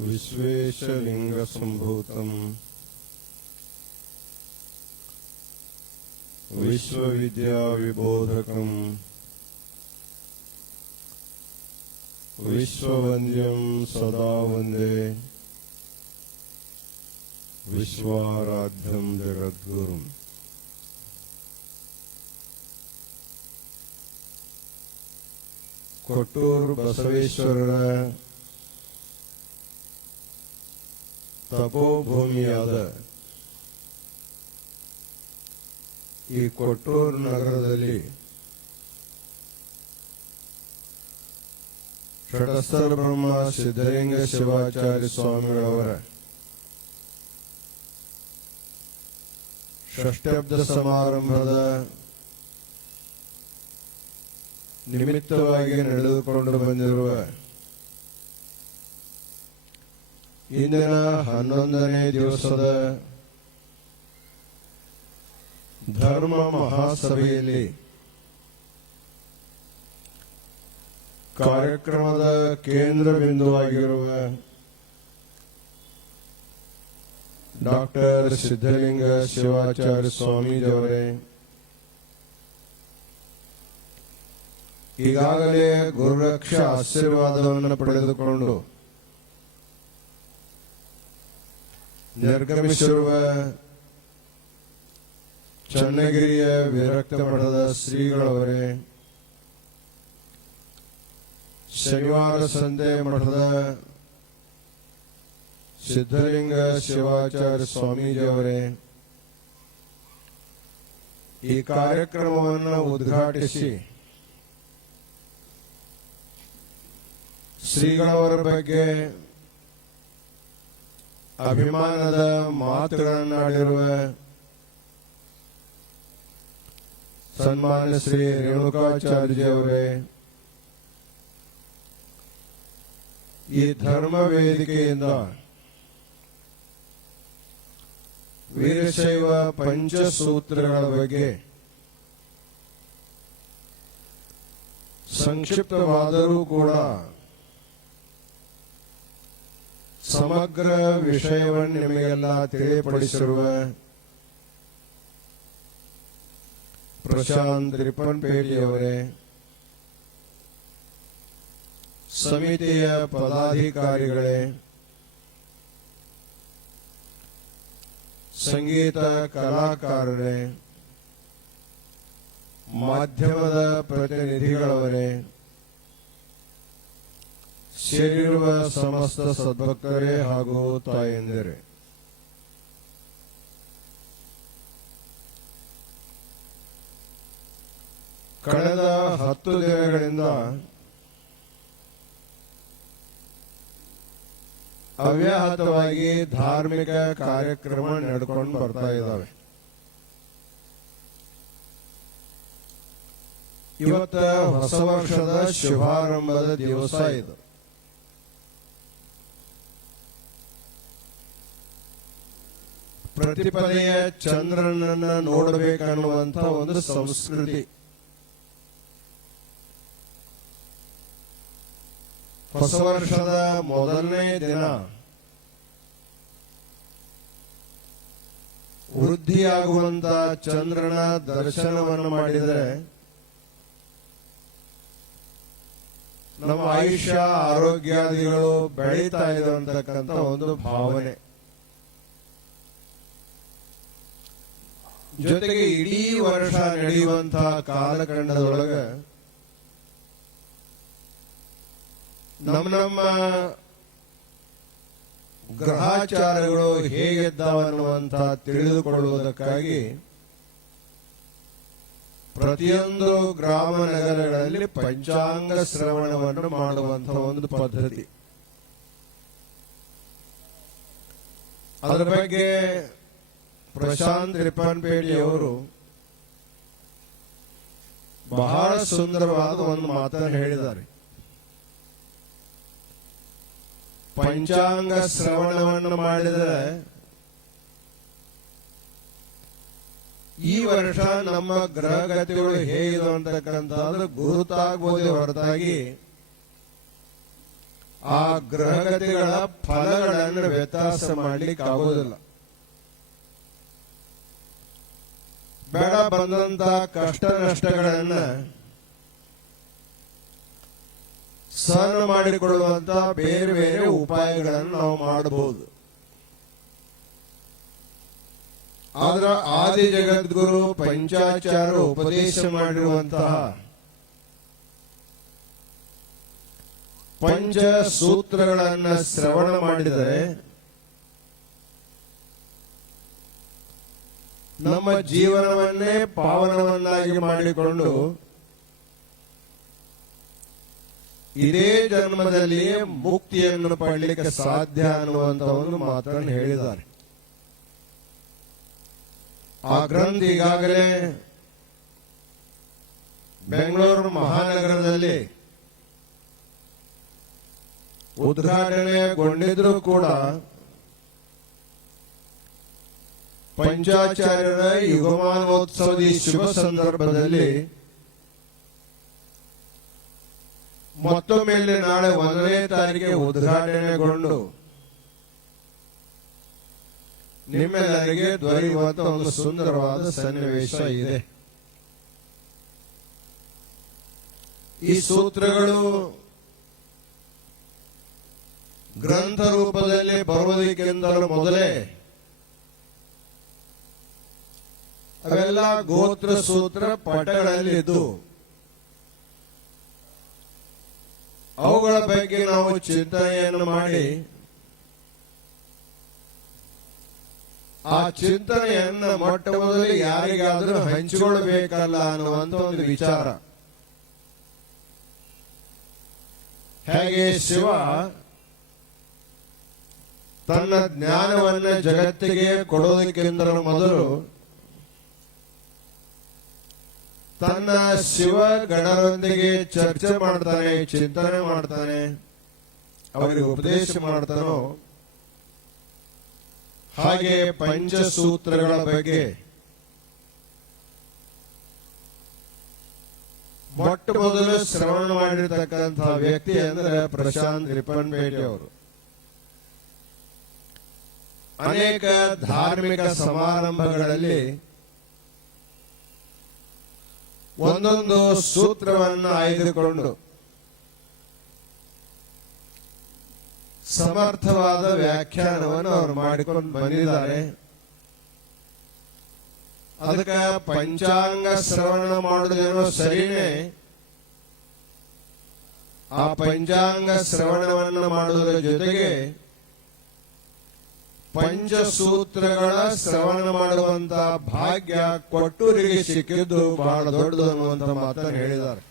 विश्वेशलिङ्गसम्भूतम् विश्वविद्याविबोधकम् विश्ववन्द्यं सदा वन्दे विश्वाराध्यं जगद्गुरुम् ಕೊಟ್ಟೂರು ಬಸವೇಶ್ವರರ ತಪೋಭೂಮಿಯಾದ ಈ ಕೊಟ್ಟೂರು ನಗರದಲ್ಲಿ ಷಡಸ್ಥರ ಬ್ರಹ್ಮ ಸಿದ್ಧಲಿಂಗ ಶಿವಾಚಾರ್ಯ ಸ್ವಾಮಿಗಳವರ ಷಷ್ಠಬ್ದ ಸಮಾರಂಭದ ನಿಮಿತ್ತವಾಗಿ ನಡೆದುಕೊಂಡು ಬಂದಿರುವ ಇಂದಿನ ಹನ್ನೊಂದನೇ ದಿವಸದ ಧರ್ಮ ಮಹಾಸಭೆಯಲ್ಲಿ ಕಾರ್ಯಕ್ರಮದ ಕೇಂದ್ರ ಬಿಂದುವಾಗಿರುವ ಡಾಕ್ಟರ್ ಸಿದ್ಧಲಿಂಗ ಶಿವಾಚಾರ್ಯ ಸ್ವಾಮೀಜಿಯವರೇ, ಈಗಾಗಲೇ ಗುರುರಕ್ಷ ಆಶೀರ್ವಾದವನ್ನು ಪಡೆದುಕೊಂಡು ನಿರ್ಗಮಿಸಿರುವ ಚನ್ನಗಿರಿಯ ವಿರಕ್ತ ಮಠದ ಶ್ರೀಗಳವರೇ, ಶನಿವಾರ ಸಂಜೆ ಮಠದ ಸಿದ್ಧಲಿಂಗ ಶಿವಾಚಾರ್ಯ ಸ್ವಾಮೀಜಿಯವರೇ, ಈ ಕಾರ್ಯಕ್ರಮವನ್ನು ಉದ್ಘಾಟಿಸಿ ಶ್ರೀಗಳವರ ಬಗ್ಗೆ ಅಭಿಮಾನದ ಮಾತುಗಳನ್ನಾಡಿರುವ ಸನ್ಮಾನ್ಯ ಶ್ರೀ ರೇಣುಕಾಚಾರ್ಯವರೇ ಈ ಧರ್ಮ ವೇದಿಕೆಯಿಂದ ವೀರಶೈವ ಪಂಚಸೂತ್ರಗಳ ಬಗ್ಗೆ ಸಂಕ್ಷಿಪ್ತವಾದರೂ ಕೂಡ ಸಮಗ್ರ ವಿಷಯವನ್ನು ನಿಮಗೆಲ್ಲ ತಿಳಿಯಪಡಿಸಿರುವ ಪ್ರಶಾಂತ್ ರಿಪ್ಪನ್ಪೇಟೆಯವರೇ ಸಮಿತಿಯ ಪದಾಧಿಕಾರಿಗಳೇ ಸಂಗೀತ ಕಲಾಕಾರರೇ ಮಾಧ್ಯಮದ ಪ್ರತಿನಿಧಿಗಳವರೇ ಸೇರಿರುವ ಸಮಸ್ತ ಸದ್ಭಕ್ತರೇ ಹಾಗೂ ತಾಯಂದಿರೇ. ಕಳೆದ ಹತ್ತು ದಿನಗಳಿಂದ ಅವ್ಯಾಹತವಾಗಿ ಧಾರ್ಮಿಕ ಕಾರ್ಯಕ್ರಮ ನಡ್ಕೊಂಡು ಬರ್ತಾ ಇದ್ದಾವೆ. ಇವತ್ತ ಹೊಸ ವರ್ಷದ ಶುಭಾರಂಭದ ದಿವಸ ಇದು. ಪ್ರತಿಪದೆಯ ಚಂದ್ರನನ್ನ ನೋಡಬೇಕನ್ನುವಂತ ಒಂದು ಸಂಸ್ಕೃತಿ. ಹೊಸ ವರ್ಷದ ಮೊದಲನೇ ದಿನ ವೃದ್ಧಿಯಾಗುವಂತ ಚಂದ್ರನ ದರ್ಶನವನ್ನು ಮಾಡಿದರೆ ನಮ್ಮ ಆಯುಷ್ಯ, ಆರೋಗ್ಯಾದಿಗಳು ಬೆಳೀತಾ ಇದೆ ಅಂತಕ್ಕಂಥ ಒಂದು ಭಾವನೆ. ಜೊತೆಗೆ ಇಡೀ ವರ್ಷ ನಡೆಯುವಂತಹ ಕಾಲಖಂಡದೊಳಗೆ ನಮ್ಮ ನಮ್ಮ ಗ್ರಹಾಚಾರಗಳು ಅನ್ನುವಂತ ತಿಳಿದುಕೊಳ್ಳುವುದಕ್ಕಾಗಿ ಪ್ರತಿಯೊಂದು ಗ್ರಾಮ ನಗರಗಳಲ್ಲಿ ಪಂಚಾಂಗ ಶ್ರವಣವನ್ನು ಮಾಡುವಂತಹ ಒಂದು ಪದ್ಧತಿ. ಅದರ ಬಗ್ಗೆ ಪ್ರಶಾಂತ್ ಅವರು ಬಹಳ ಸುಂದರವಾದ ಒಂದು ಮಾತನ್ನು ಹೇಳಿದ್ದಾರೆ. ಪಂಚಾಂಗ ಶ್ರವಣವನ್ನು ಮಾಡಿದರೆ ಈ ವರ್ಷ ನಮ್ಮ ಗ್ರಹಗತಿಗಳು ಹೇಗಿದೆ ಅಂತಕ್ಕಂಥದ್ದು ಗುರುತಾಗ್ಬೋದೇ ಹೊರತಾಗಿ ಆ ಗ್ರಹಗತಿಗಳ ಫಲಗಳನ್ನು ವ್ಯತ್ಯಾಸ ಮಾಡ್ಲಿಕ್ಕೆ ಆಗೋದಿಲ್ಲ. ಬೇಡ ಬಂದಂತ ಕಷ್ಟ ನಷ್ಟಗಳನ್ನ ಸಹನ ಮಾಡಿಕೊಳ್ಳುವಂತ ಬೇರೆ ಬೇರೆ ಉಪಾಯಗಳನ್ನು ನಾವು ಮಾಡಬಹುದು. ಆದ್ರ ಆದಿ ಜಗದ್ಗುರು ಪಂಚಾಚಾರ ಉಪದೇಶ ಮಾಡಿರುವಂತಹ ಪಂಚ ಸೂತ್ರಗಳನ್ನ ಶ್ರವಣ ಮಾಡಿದರೆ ನಮ್ಮ ಜೀವನವನ್ನೇ ಪಾವನವನ್ನಾಗಿ ಮಾಡಿಕೊಂಡು ಇದೇ ಜನ್ಮದಲ್ಲಿ ಮುಕ್ತಿಯನ್ನು ಪಡಲಿಕ್ಕೆ ಸಾಧ್ಯ ಅನ್ನುವಂತ ಒಂದು ಮಾತನ್ನು ಹೇಳಿದ್ದಾರೆ. ಆ ಗ್ರಂಥ ಈಗಾಗಲೇ ಬೆಂಗಳೂರು ಮಹಾನಗರದಲ್ಲಿ ಉದ್ಘಾಟನೆಗೊಂಡಿದ್ರೂ ಕೂಡ ಪಂಚಾಚಾರ್ಯರ ಯುಗಮಾನೋತ್ಸವದ ಶುಭ ಸಂದರ್ಭದಲ್ಲಿ ಮತ್ತೊಮ್ಮೆ ನಾಳೆ ಒಂದನೇ ತಾರೀಕಿಗೆ ಉದ್ಘಾಟನೆಗೊಂಡು ನಿಮ್ಮೆಲ್ಲರಿಗೆ ದೊರೆಯುವಂತ ಒಂದು ಸುಂದರವಾದ ಸನ್ನಿವೇಶ ಇದೆ. ಈ ಸೂತ್ರಗಳು ಗ್ರಂಥ ರೂಪದಲ್ಲಿ ಬರುವುದಕ್ಕಿಂತಲೂ ಮೊದಲೇ. ಗೋತ್ರ ಸೂತ್ರ ಪಟಗಳಲ್ಲಿದ್ದು. ಅವುಗಳ ಬಗ್ಗೆ ನಾವು ಚಿಂತನೆಯನ್ನು ಮಾಡಿ. ಆ ಚಿಂತನೆಯನ್ನ ಮೊಟ್ಟ ಮೊದಲು ಯಾರಿಗಾದರೂ ಹಂಚಿಕೊಳ್ಳಬೇಕಲ್ಲ ಅನ್ನುವಂತ ಒಂದು ವಿಚಾರ. ಹೇಗೆ ಶಿವ ತನ್ನ ಜ್ಞಾನವನ್ನ ಜಗತ್ತಿಗೆ ಕೊಡೋದಕ್ಕಿಂತ ಮೊದಲು ತನ್ನ ಶಿವ ಗಣರೊಂದಿಗೆ ಚರ್ಚೆ ಮಾಡ್ತಾನೆ, ಚಿಂತನೆ ಮಾಡ್ತಾನೆ. ಅವರಿಗೆ ಉಪದೇಶ ಮಾಡ್ತಾನೋ? ಹಾಗೆ ಪಂಚಸೂತ್ರಗಳ ಬಗ್ಗೆ ಮೊಟ್ಟ ಮೊದಲು ಶ್ರವಣ ಮಾಡಿರ್ತಕ್ಕಂತಹ ವ್ಯಕ್ತಿ ಅಂದ್ರೆ ಪ್ರಶಾಂತ್ ರಿಪ್ಪನ್ಪೇಟೆ ಅವರು. ಅನೇಕ ಧಾರ್ಮಿಕ ಸಮಾರಂಭಗಳಲ್ಲಿ ಒಂದೊಂದು ಸೂತ್ರವನ್ನು ಆಯ್ದುಕೊಂಡು ಸಮರ್ಥವಾದ ವ್ಯಾಖ್ಯಾನವನ್ನು ಅವರು ಮಾಡಿಕೊಂಡು ಬಂದಿದ್ದಾರೆ. ಅದಕ್ಕೆ ಪಂಚಾಂಗ ಶ್ರವಣ ಮಾಡುವುದೇನೋ ಸರಿನೇ. ಆ ಪಂಚಾಂಗ ಶ್ರವಣವನ್ನು ಮಾಡುವುದರ ಜೊತೆಗೆ ಪಂಚಸೂತ್ರಗಳ ಶ್ರವಣ ಮಾಡುವಂತ ಭಾಗ್ಯ ಕೊಟ್ಟೂರಿಗೆ ಸಿಕ್ಕಿದ್ದು ಬಹಳ ದೊಡ್ಡದು ಅನ್ನುವಂತ ಮಾತನ್ನು ಹೇಳಿದ್ದಾರೆ.